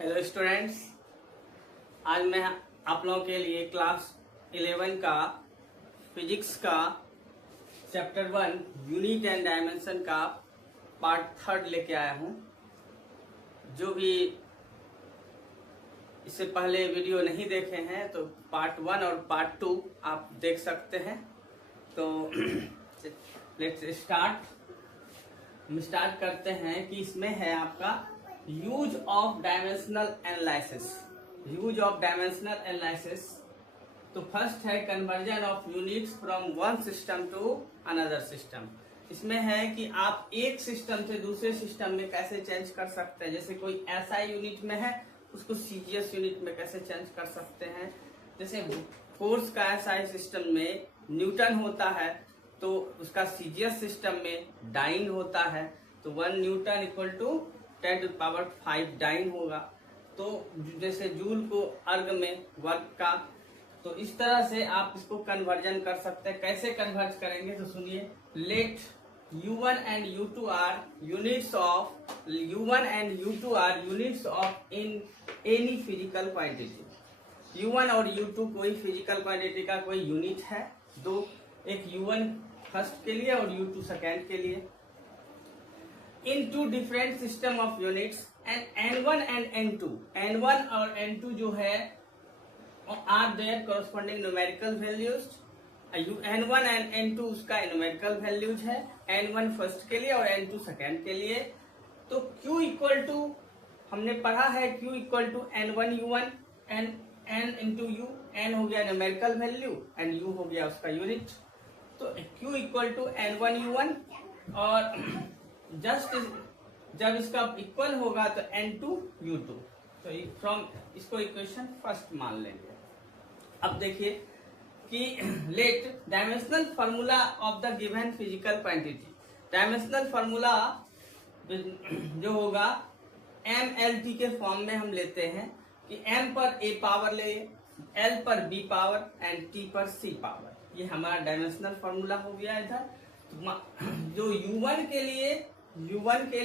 Hello students, आज मैं आप लोगों के लिए क्लास 11 का फिजिक्स का चैप्टर 1 यूनिट एंड डायमेंशन का पार्ट 3 लेके आया हूँ। जो भी इससे पहले वीडियो नहीं देखे हैं तो पार्ट 1 और पार्ट 2 आप देख सकते हैं। तो लेट्स स्टार्ट। हम स्टार्ट करते हैं कि इसमें है आपका use of dimensional analysis. Use of dimensional analysis तो फर्स्ट है conversion of units from one system to another system. इसमें है कि आप एक सिस्टम से दूसरे सिस्टम में कैसे चेंज कर सकते हैं। जैसे कोई एसआई यूनिट में है उसको सीजीएस यूनिट में कैसे चेंज कर सकते हैं। जैसे फोर्स का एसआई सिस्टम में न्यूटन होता है तो उसका सीजीएस सिस्टम में डाइन होता है, तो 1 न्यूटन इक्वल टू 10⁵ डाइन होगा। तो जैसे जूल को अर्ग में वर्क का, तो इस तरह से आप इसको कन्वर्जन कर सकते हैं। कैसे कन्वर्ज करेंगे तो सुनिए। Let U1 and U2 are units of in any physical quantity। U1 और U2 कोई फिजिकल क्वांटिटी का कोई यूनिट है, दो, एक U1 फर्स्ट के लिए और U2 सेकेंड के लिए। In two different system of units and N1 and N2। N1 और N2 जो है are there corresponding numerical values. N1 and N2 उसका न्यूमेरिकल वैल्यूज है, N1 फर्स्ट के लिए और N2 सेकेंड के लिए। तो Q इक्वल टू हमने पढ़ा है, Q equal to N1 U1 and N into U। N हो गया न्यूमेरिकल वैल्यू एंड U हो गया उसका यूनिट। तो Q equal to N1 U1 और जस्ट जब इसका इक्वल होगा तो N2 U2। तो फ्रॉम इसको इक्वेशन फर्स्ट मान लेंगे। अब देखिए कि let dimensional formula of the given physical quantity. Dimensional formula जो होगा MLT के फॉर्म में हम लेते हैं कि M पर A पावर ले, L पर B पावर एंड T पर C पावर। ये हमारा डायमेंशनल फार्मूला हो गया इधर। जो U1 के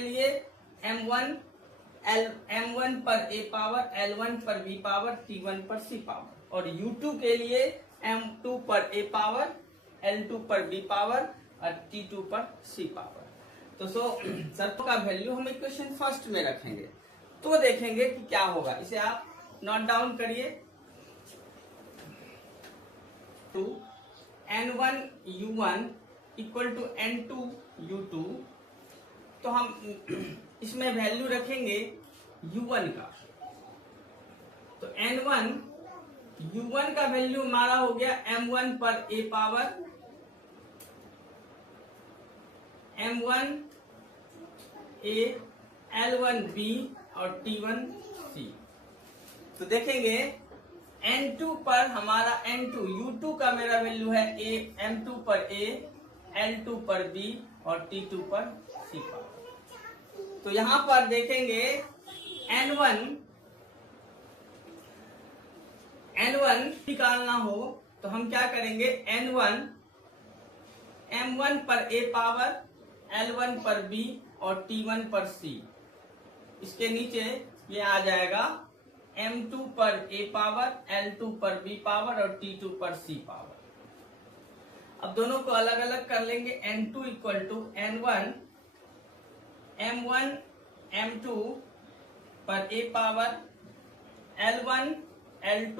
लिए M1 पर A पावर, L1 पर B पावर, T1 पर C पावर, और U2 के लिए M2 पर A पावर, L2 पर B पावर और T2 पर C पावर। तो शर्तों का वैल्यू हम इक्वेशन फर्स्ट में रखेंगे तो देखेंगे कि क्या होगा। इसे आप नोट डाउन करिए। To N1 U1 equal to N2 U2। तो हम इसमें वैल्यू रखेंगे U1 का। तो N1 U1 का वैल्यू हमारा हो गया M1 पर A power, M1 A, L1 B और T1 C। तो देखेंगे N2 पर हमारा N2 U2 का मेरा वैल्यू है A, M2 पर A, L2 पर B और T2 पर C पावर। तो यहां पर देखेंगे N1 निकालना हो तो हम क्या करेंगे, N1 M1 पर A पावर, L1 पर B और T1 पर C। इसके नीचे ये आ जाएगा M2 पर A पावर, L2 पर B पावर और T2 पर C पावर। अब दोनों को अलग अलग कर लेंगे। N2 equal to N1 M1 M2 पर A पावर, L1 L2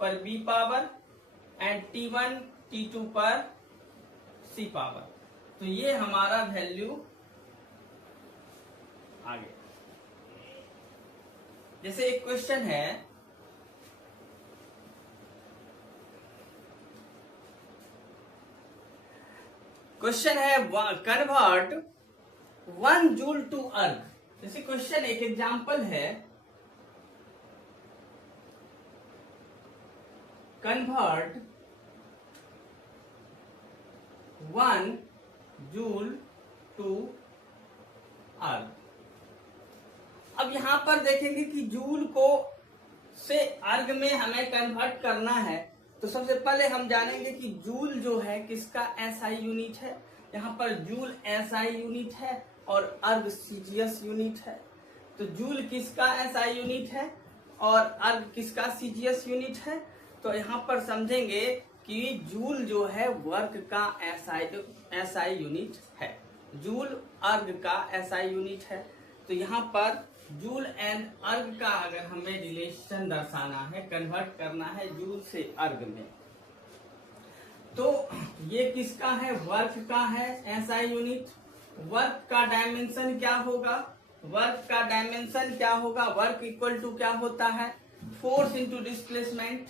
पर B power and T1 T2 पर C पावर। तो ये हमारा वैल्यू आ गया। जैसे एक क्वेश्चन है, कन्वर्ट 1 जूल टू अर्ग। जैसे क्वेश्चन एक एग्जांपल है, कन्वर्ट 1 जूल टू अर्ग। अब यहां पर देखेंगे कि जूल को से अर्ग में हमें कन्वर्ट करना है। तो सबसे पहले हम जानेंगे कि जूल जो है किसका एसआई यूनिट है। यहाँ पर जूल एसआई यूनिट है और अर्ग सीजीएस यूनिट है। तो जूल किसका एसआई यूनिट है और अर्ग किसका सीजीएस यूनिट है। तो यहाँ पर समझेंगे कि जूल जो है वर्क का एसआई यूनिट है, जूल अर्ग का एसआई यूनिट है। तो यहाँ पर जूल एंड अर्ग का अगर हमें रिलेशन दर्शाना है, कन्वर्ट करना है जूल से अर्ग में, तो ये किसका है, वर्क का है एसआई यूनिट। वर्क का डायमेंशन क्या होगा, वर्क का डायमेंशन क्या होगा, वर्क इक्वल टू क्या होता है, force into displacement,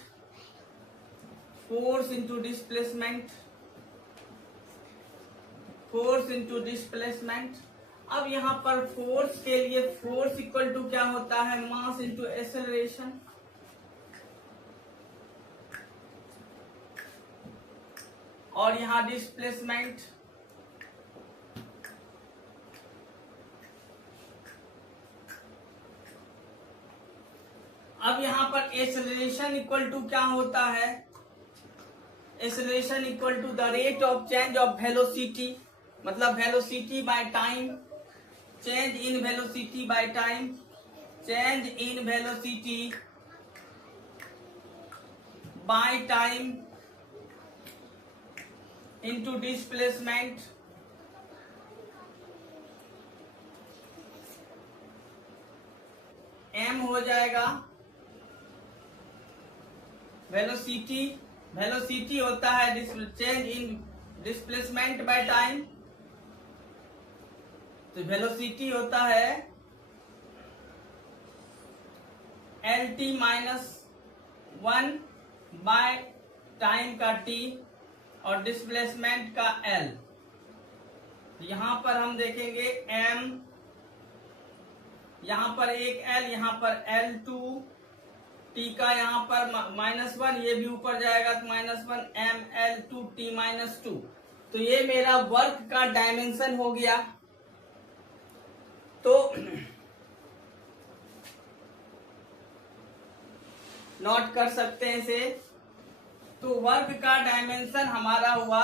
force into displacement, force into displacement. अब यहाँ पर फोर्स के लिए फोर्स इक्वल टू क्या होता है, मास इंटू एक्सेलरेशन। और यहाँ डिस्प्लेसमेंट, अब यहाँ पर एक्सेलरेशन इक्वल टू क्या होता है, acceleration equal to the rate of change of velocity, मतलब velocity by time, change in velocity by time, change in velocity by time into displacement. M हो जाएगा वेलोसिटी, वेलोसिटी होता है change in displacement by time, तो velocity होता है LT - 1 by time का T और डिस्प्लेसमेंट का L। यहां पर हम देखेंगे M, यहां पर एक L, यहां पर L2, T का यहां पर -1, ये भी ऊपर जाएगा तो -1 ML2 T -2। तो ये मेरा वर्क का डायमेंशन हो गया। तो नोट कर सकते हैं इसे। तो वर्क का डायमेंशन हमारा हुआ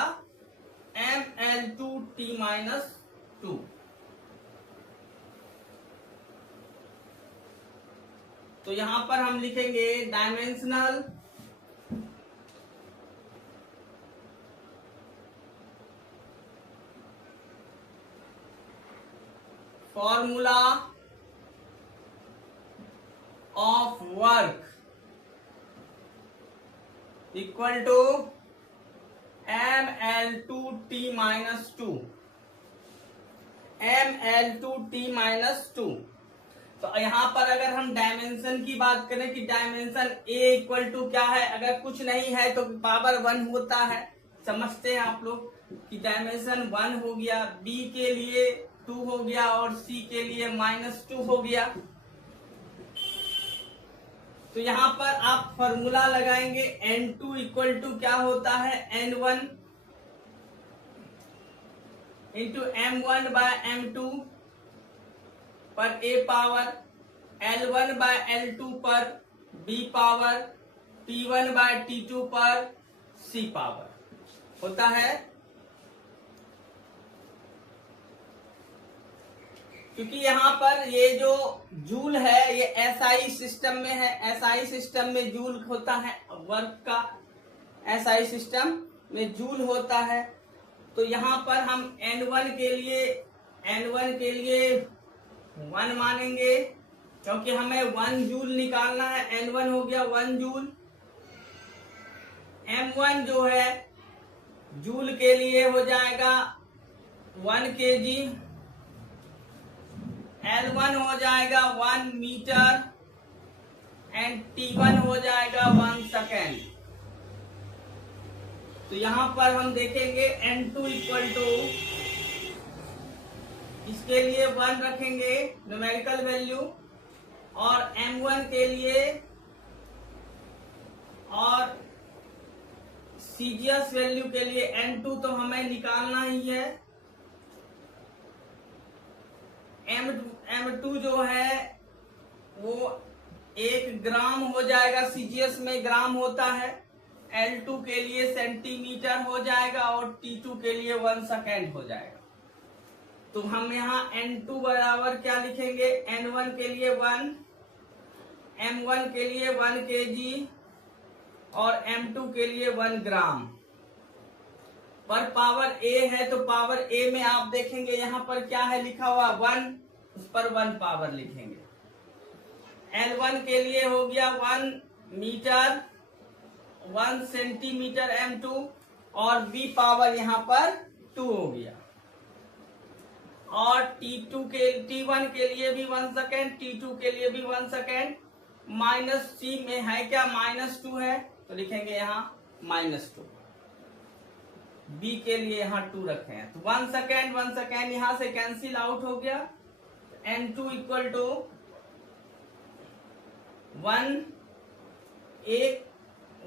ML2 T -2। तो यहां पर हम लिखेंगे dimensional formula of work equal to ML2 T -2, ML2 T -2। तो यहाँ पर अगर हम डायमेंशन की बात करें कि डायमेंशन A इक्वल टू क्या है, अगर कुछ नहीं है तो पावर 1 होता है, समझते हैं आप लोग कि डायमेंशन 1 हो गया, B के लिए 2 हो गया और C के लिए -2 हो गया। तो यहाँ पर आप फॉर्मूला लगाएंगे N2 इक्वल टू क्या होता है, N1 into M1 bye M2 पर A power, L1 bye L2 पर B power, T1 bye T2 पर C पावर होता है। क्योंकि यहाँ पर ये जो जूल है ये SI सिस्टम में है, SI सिस्टम में जूल होता है, वर्क का SI सिस्टम में जूल होता है। तो यहाँ पर हम N1 के लिए 1 मानेंगे, क्योंकि हमें 1 जूल निकालना है। N1 हो गया 1 जूल। M1 जो है जूल के लिए हो जाएगा 1 kg, L1 हो जाएगा 1 मीटर एंड T1 हो जाएगा 1 सेकेंड। तो यहां पर हम देखेंगे N2 इक्वल टू, इसके लिए 1 रखेंगे न्यूमेरिकल वैल्यू, और M1 के लिए और सीजीएस वैल्यू के लिए N2 तो हमें निकालना ही है। M2 जो है वो 1 ग्राम हो जाएगा, सीजीएस में ग्राम होता है। L2 के लिए सेंटीमीटर हो जाएगा और T2 के लिए 1 सेकेंड हो जाएगा। तो तो हम यहाँ N2 बराबर क्या लिखेंगे, N1 के लिए 1, M1 के लिए 1 kg और M2 के लिए 1 ग्राम पर पावर A है। तो पावर A में आप देखेंगे यहाँ पर क्या है लिखा हुआ 1, उस पर 1 पावर लिखेंगे। L1 के लिए हो गया 1 मीटर 1 सेंटीमीटर M2 और B पावर यहाँ पर 2 हो गया। और T1 के लिए भी 1 सेकेंड, T2 के लिए भी 1 सेकेंड। माइनस C में है क्या, -2 है तो लिखेंगे यहाँ -2। B के लिए यहाँ 2 रखे हैं तो 1 सेकेंड यहां से कैंसिल आउट हो गया। N2 इक्वल टू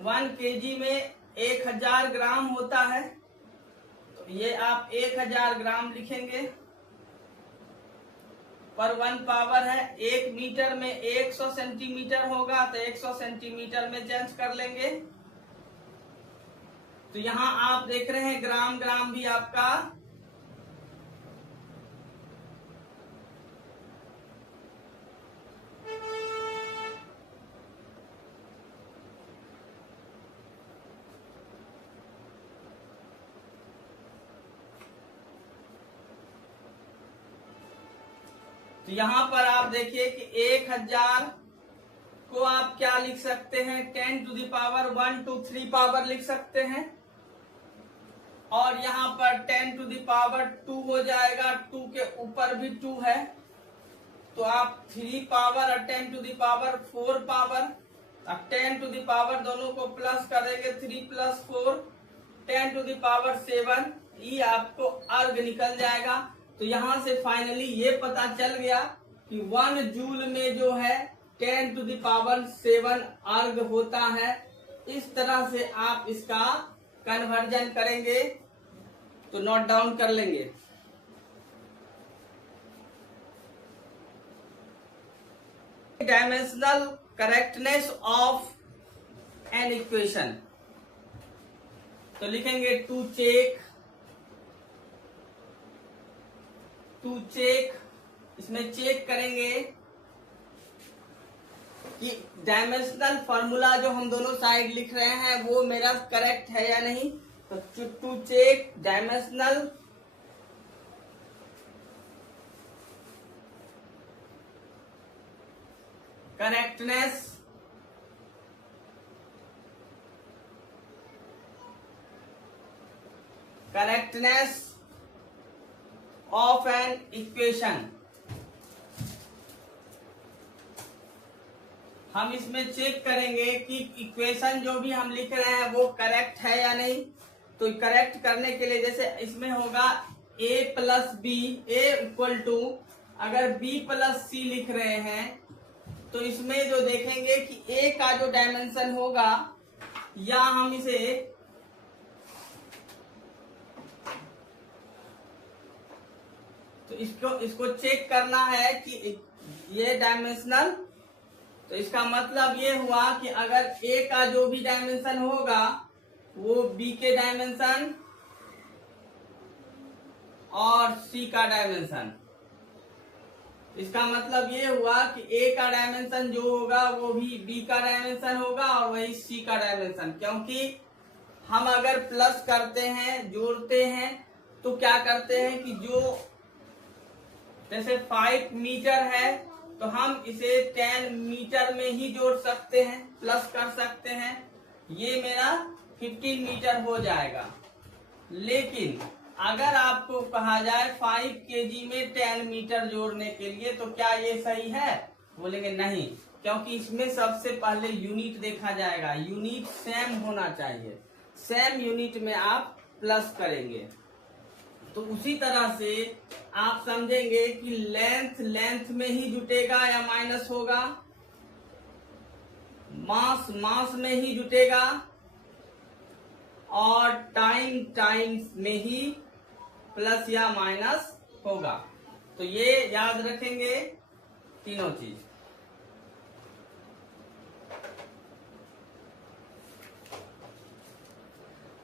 1 kg में 1000 ग्राम होता है तो ये आप 1000 ग्राम लिखेंगे पर 1 पावर है। 1 मीटर में 100 सेंटीमीटर होगा तो 100 सेंटीमीटर में चेंज कर लेंगे। तो यहां आप देख रहे हैं ग्राम ग्राम भी आपका तो यहां पर आप देखिए कि 1000 को आप क्या लिख सकते हैं, 10 to the power 1 to 3 power लिख सकते हैं और यहाँ पर 10 टू द पावर 2 हो जाएगा। 2 के ऊपर भी 2 है तो आप 3 पावर और 10 टू द पावर 4 पावर। अब 10 टू द पावर दोनों को प्लस करेंगे 3 + 4 10 टू द पावर 7 ये आपको अर्ग निकल जाएगा। तो यहां से फाइनली ये पता चल गया कि 1 जूल में जो है 10 टू द पावर 7 अर्ग होता है। इस तरह से आप इसका कन्वर्जन करेंगे तो नोट डाउन कर लेंगे। Dimensional correctness of an equation तो लिखेंगे टू चेक इसमें चेक करेंगे कि डायमेंशनल फॉर्मूला जो हम दोनों साइड लिख रहे हैं वो मेरा करेक्ट है या नहीं। तो to check dimensional correctness of an equation हम इसमें चेक करेंगे कि इक्वेशन जो भी हम लिख रहे हैं वो करेक्ट है या नहीं। तो करेक्ट करने के लिए जैसे इसमें होगा a + b a = अगर b + c लिख रहे हैं तो इसमें जो देखेंगे कि a का जो डायमेंशन होगा या हम इसे तो इसको चेक करना है कि ये डायमेंशनल। तो इसका मतलब ये हुआ कि अगर a का जो भी डायमेंशन होगा वो b के डायमेंशन और c का डायमेंशन। इसका मतलब ये हुआ कि a का डायमेंशन जो होगा वो भी b का डायमेंशन होगा और वही c का डायमेंशन। क्योंकि हम अगर प्लस करते हैं जोड़ते हैं तो क्या करते हैं कि जो जैसे 5 मीटर है तो हम इसे 10 मीटर में ही जोड़ सकते हैं, प्लस कर सकते हैं, ये मेरा 15 मीटर हो जाएगा। लेकिन अगर आपको कहा जाए 5 kg में 10 मीटर जोड़ने के लिए तो क्या ये सही है? बोलेंगे नहीं, क्योंकि इसमें सबसे पहले यूनिट देखा जाएगा। यूनिट सेम होना चाहिए, सेम यूनिट में आप प्लस करेंगे। तो उसी तरह से आप समझेंगे कि लेंथ में ही जुटेगा या माइनस होगा, मास में ही जुटेगा और टाइम में ही प्लस या माइनस होगा। तो ये याद रखेंगे तीनों चीज।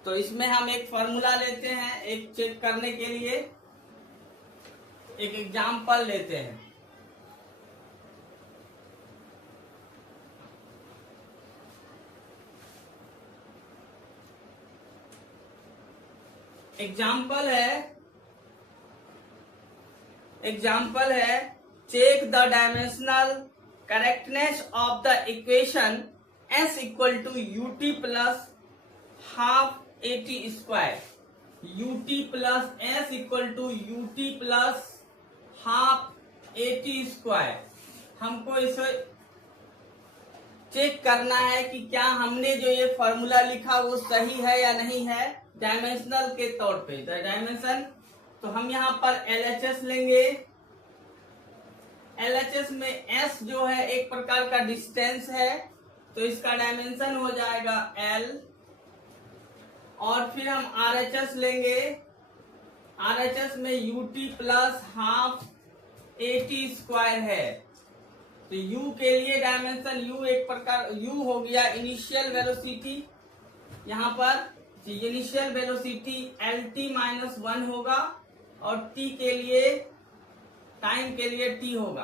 तो इसमें हम एक फॉर्मूला लेते हैं एक चेक करने के लिए। एक एग्जाम्पल लेते हैं। एग्जाम्पल है check the dimensional correctness of the equation s equal to ut plus half at square, ut plus s equal to ut plus half at square. हमको इसे चेक करना है कि क्या हमने जो ये फॉर्मूला लिखा वो सही है या नहीं है डायमेंशनल के तौर पे। डायमेंशन तो हम यहाँ पर LHS लेंगे। LHS में S जो है एक प्रकार का डिस्टेंस है, तो इसका डायमेंशन हो जाएगा L। और फिर हम RHS लेंगे। RHS में UT plus half AT square है, तो U के लिए डायमेंशन U एक प्रकार U हो गया इनिशियल वेलोसिटी। यहाँ पर इनिशियल वेलोसिटी LT माइनस 1 होगा और T के लिए टाइम के लिए T होगा।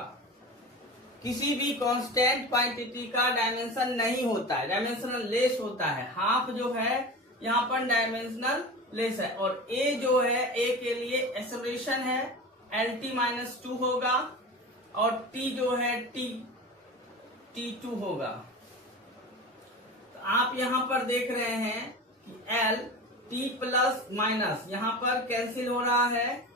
किसी भी कांस्टेंट क्वांटिटी का डायमेंशन नहीं होता है, डायमेंशनल लेस होता है। हाफ जो है यहाँ पर डायमेंशनल लेस है। और A जो है A के लिए एक्सेलरेशन है, LT माइनस 2 होगा और T जो है T2 होगा। तो आप यहाँ पर देख रहे हैं कि L T प्लस माइनस यहाँ पर कैंसिल हो रहा है,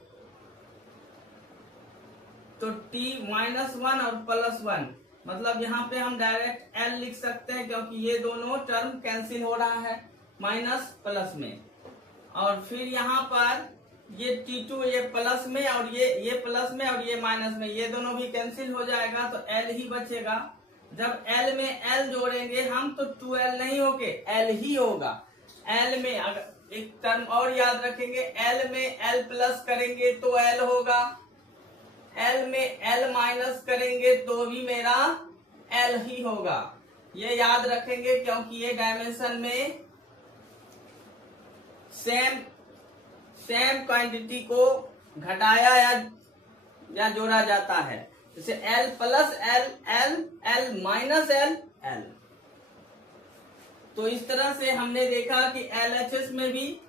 तो T माइनस 1 और प्लस 1, मतलब यहाँ पे हम डायरेक्ट L लिख सकते हैं क्योंकि ये दोनों टर्म कैंसिल हो रहा है माइनस प्लस में। और फिर यहाँ पर ये T2 ये प्लस में और ये प्लस में और ये माइनस में, ये दोनों भी कैंसिल हो जाएगा तो L ही बचेगा। जब L में L जोड़ेंगे हम तो 2L नहीं होके L ही होगा। L में अगर एक टर्म और याद रखेंगे, L में L प्लस करेंगे तो L होगा, L में L माइनस करेंगे तो भी मेरा L ही होगा। ये याद रखेंगे क्योंकि ये डायमेंशन में सेम क्वांटिटी को घटाया या जोड़ा जाता है। जैसे L plus L minus L। तो इस तरह से हमने देखा कि LHS में भी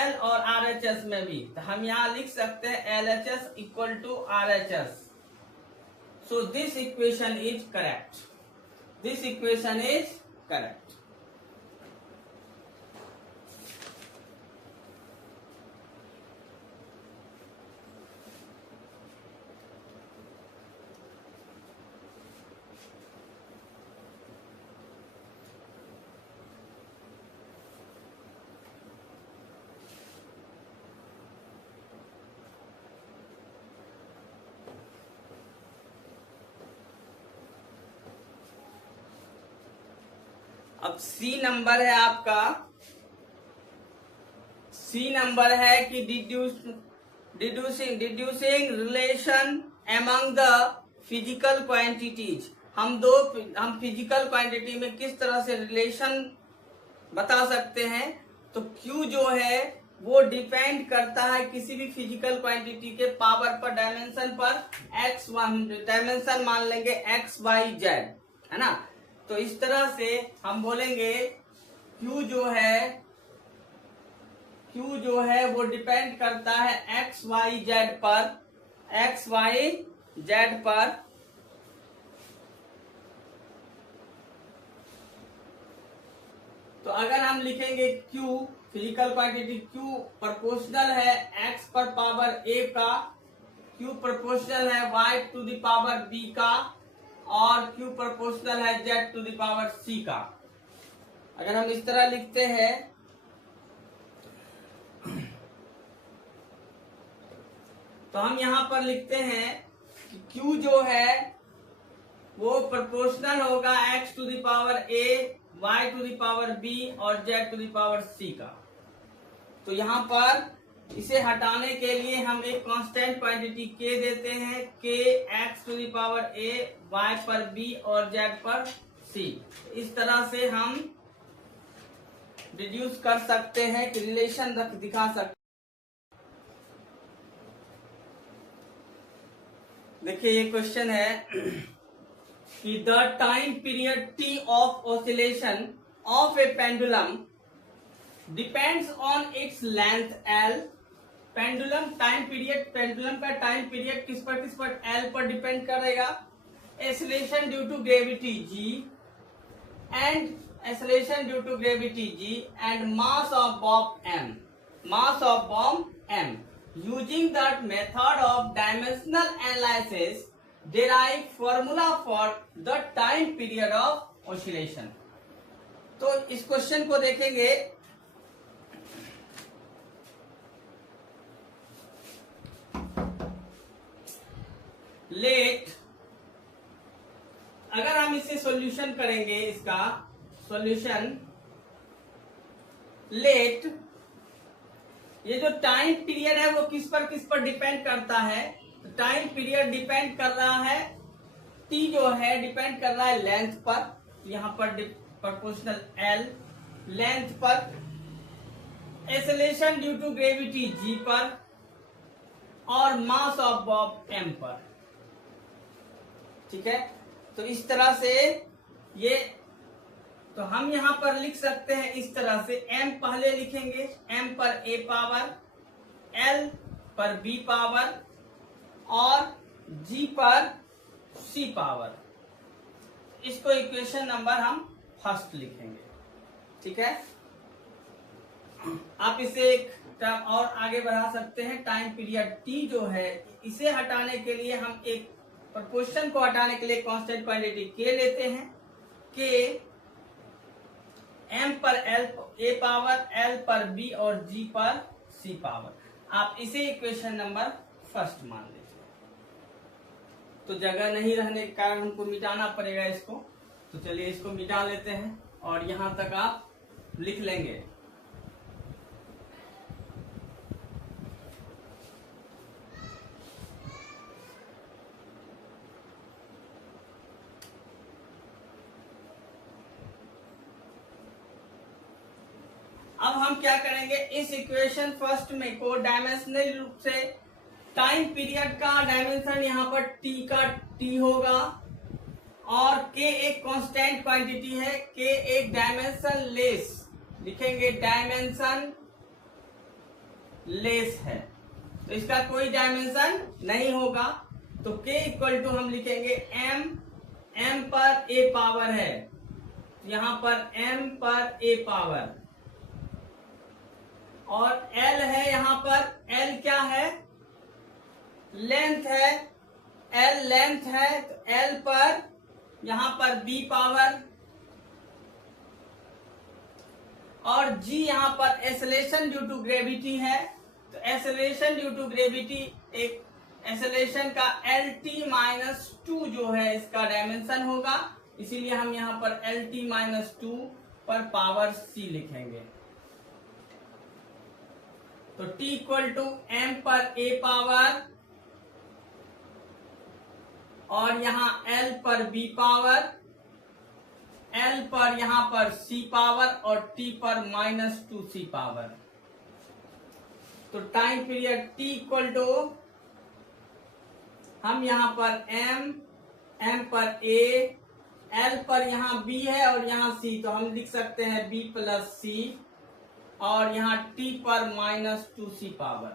L और RHS में भी, तो हम यहाँ लिख सकते हैं LHS equal to RHS। So this equation is correct. अब C नंबर है आपका, C नंबर है कि deducing relation among the physical quantities. हम फिजिकल क्वांटिटी में किस तरह से रिलेशन बता सकते हैं। तो Q जो है वो डिपेंड करता है किसी भी फिजिकल क्वांटिटी के पावर पर, डायमेंशन पर। डायमेंशन मान लेंगे XYZ, है ना। तो इस तरह से हम बोलेंगे Q जो है वो डिपेंड करता है XYZ पर। तो अगर हम लिखेंगे Q physical quantity Q proportional है X पर पावर A का, Q प्रोपोर्शनल है Y to the power B का, और Q प्रोपोर्शनल है Z to the power C का। अगर हम इस तरह लिखते हैं तो हम यहाँ पर लिखते हैं कि Q जो है वो प्रोपोर्शनल होगा X to the power A, Y to the power B और Z to the power C का। तो यहाँ पर इसे हटाने के लिए हम एक कांस्टेंट क्वांटिटी K देते हैं, K X to the power A, Y पर B और Z पर C। इस तरह से हम डिड्यूस कर सकते हैं कि रिलेशन दिखा सकते हैं। देखिए ये क्वेश्चन है कि the time period T of oscillation of a pendulum depends on its length L. Pendulum का टाइम पीरियड किस पर एल पर डिपेंड करेगा। Acceleration due to gravity g and mass of बॉम्ब m। Using that method of dimensional analysis, derive formula for the time period of oscillation। तो इस question को देखेंगे। लेट, अगर हम इसे सॉल्यूशन करेंगे, इसका सॉल्यूशन लेट, ये जो टाइम पीरियड है वो किस पर डिपेंड करता है। टाइम पीरियड डिपेंड कर रहा है, टी जो है डिपेंड कर रहा है लेंथ पर, यहां पर प्रोपोर्शनल एल लेंथ पर, एक्सेलरेशन ड्यू टू ग्रेविटी जी पर और मास ऑफ बॉब एम पर। ठीक है, तो इस तरह से ये, तो हम यहां पर लिख सकते हैं इस तरह से, m पहले लिखेंगे, m पर a पावर, l पर b पावर और g पर c पावर। इसको इक्वेशन नंबर हम फर्स्ट लिखेंगे। ठीक है, आप इसे एक टर्म और आगे बढ़ा सकते हैं। टाइम पीरियड t जो है, इसे हटाने के लिए हम एक प्रोपोर्शन को हटाने के लिए कांस्टेंट क्वांटिटी k लेते हैं। k m पर l a पावर, l पर b और g पर c पावर। आप इसे इक्वेशन नंबर फर्स्ट मान लीजिए। तो जगह नहीं रहने के कारण हमको मिटाना पड़ेगा इसको, तो चलिए इसको मिटा लेते हैं और यहां तक आप लिख लेंगे। अब हम क्या करेंगे, इस इक्वेशन फर्स्ट में को डायमेंशनल रूप से, टाइम पीरियड का डायमेंशन यहाँ पर t का t होगा और k एक कांस्टेंट क्वांटिटी है, k एक डायमेंशन लेस लिखेंगे, डायमेंशन लेस है तो इसका कोई डायमेंशन नहीं होगा। तो k इक्वल टू हम लिखेंगे m पर a पावर है, यहाँ पर m पर a पावर और L है, यहाँ पर L क्या है, लेंथ है, L लेंथ है, तो L पर यहाँ पर B पावर और G यहाँ पर एक्सेलरेशन ड्यू टू ग्रेविटी है। तो एक्सेलरेशन ड्यू टू ग्रेविटी, एक एक्सेलरेशन का LT-2 जो है इसका डायमेंशन होगा, इसीलिए हम यहाँ पर LT-2 पर पावर C लिखेंगे। तो t इक्वल टू m पर a पावर और यहाँ l पर b पावर, l पर यहाँ पर c पावर और t पर -2c पावर। तो time period t equal to, हम यहाँ पर m पर a, l पर यहाँ b है और यहाँ c, तो हम लिख सकते हैं b प्लस c और यहाँ t पर -2c पावर।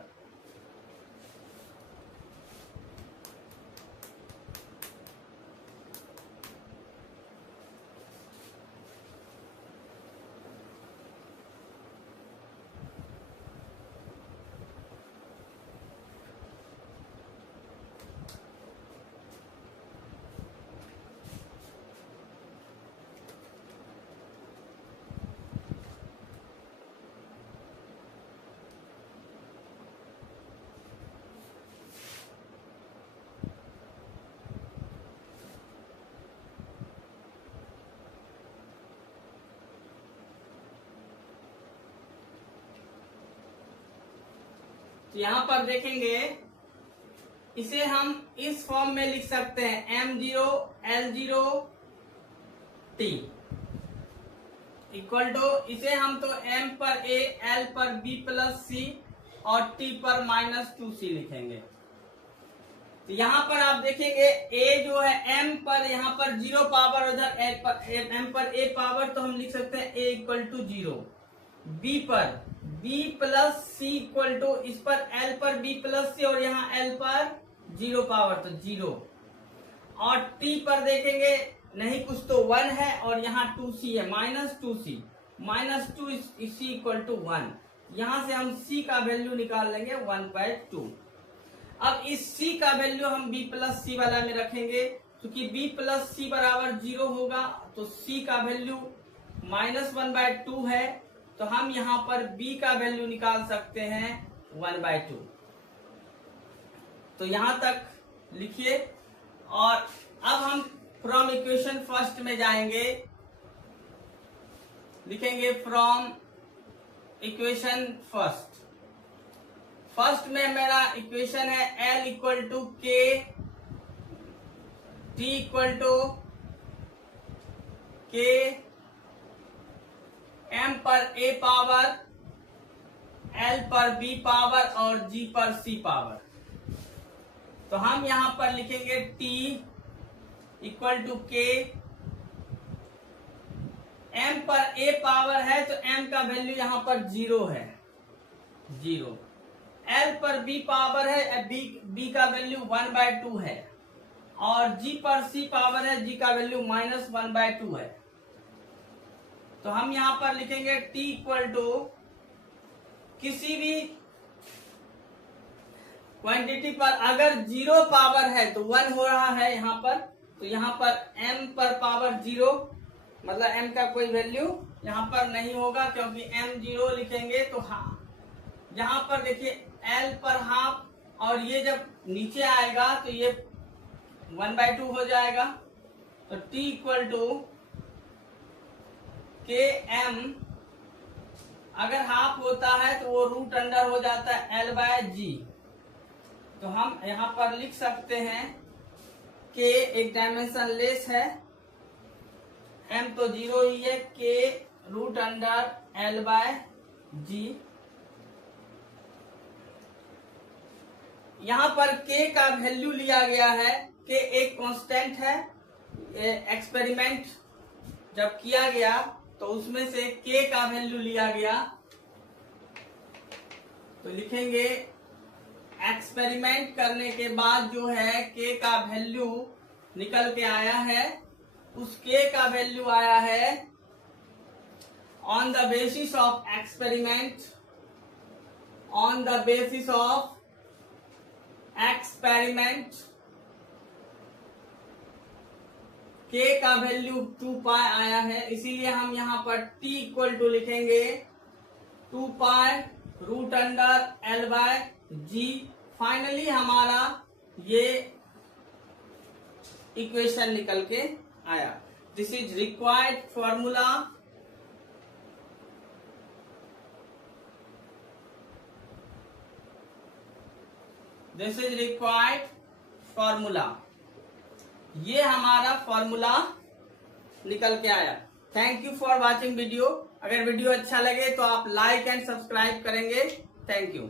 तो यहां पर देखेंगे, इसे हम इस फॉर्म में लिख सकते हैं, m0 L0 t equal to, इसे हम तो m पर a, l पर b प्लस c और t पर -2c लिखेंगे। तो यहाँ पर आप देखेंगे a जो है m पर, यहाँ पर 0 पावर, उधर m पर a पावर, तो हम लिख सकते हैं a इक्वल टू 0। b पर b plus c equal to, इस पर l पर b प्लस c और यहाँ l पर 0 पावर तो 0। और t पर देखेंगे नहीं कुछ तो 1 है और यहाँ 2c है, -2c, -2 इज इक्वल टू 1। यहाँ से हम c का वैल्यू निकाल लेंगे 1/2। अब इस c का वैल्यू हम b प्लस c वाला में रखेंगे, क्योंकि b प्लस c बराबर 0 होगा, तो c का वैल्यू -1/2 है, तो हम यहाँ पर b का वैल्यू निकाल सकते हैं 1/2। तो यहाँ तक लिखिए। और अब हम फ्रॉम इक्वेशन फर्स्ट में जाएंगे, लिखेंगे फ्रॉम इक्वेशन फर्स्ट। फर्स्ट में मेरा इक्वेशन है L इक्वल टू के, T इक्वल टू के, M पर A पावर, L पर B पावर और G पर C पावर। तो हम यहां पर लिखेंगे T इक्वल टू के, M पर A पावर है तो M का वैल्यू यहां पर 0 है, 0। L पर B पावर है, B का वैल्यू 1/2 है, और G पर C पावर है, G का वैल्यू -1/2 है। तो हम यहां पर लिखेंगे T इक्वल टू किसी भी क्वांटिटी पर अगर 0 पावर है तो 1 हो रहा है यहाँ पर, तो यहाँ पर m पर पावर 0, मतलब m का कोई वैल्यू यहाँ पर नहीं होगा, क्योंकि m 0 लिखेंगे तो हाँ, यहाँ पर देखिए l पर हाफ, और ये जब नीचे आएगा तो ये 1/2 हो जाएगा। तो t इक्वल टू के m, अगर हाफ होता है तो वो रूट अंडर हो जाता है L/G। तो हम यहाँ पर लिख सकते हैं k एक डायमेंशन लेस है, m तो 0 ही है, k रूट अंडर L/G। यहाँ पर k का वैल्यू लिया गया है, k एक कांस्टेंट है। एक्सपेरिमेंट जब किया गया तो उसमें से k का वैल्यू लिया गया, तो लिखेंगे एक्सपेरिमेंट करने के बाद जो है k का वैल्यू निकल के आया है, उस k का वैल्यू आया है on the basis of experiment, on the basis of experiment k का वैल्यू 2 पाई आया है, इसीलिए हम यहाँ पर t इक्वल टू लिखेंगे 2 pi root under L/G। Finally हमारा ये इक्वेशन निकल के आया। This is required formula, this is required formula, ये हमारा फॉर्मूला निकल के आया। Thank you for watching video. अगर वीडियो अच्छा लगे तो आप लाइक एंड सब्सक्राइब करेंगे। Thank you.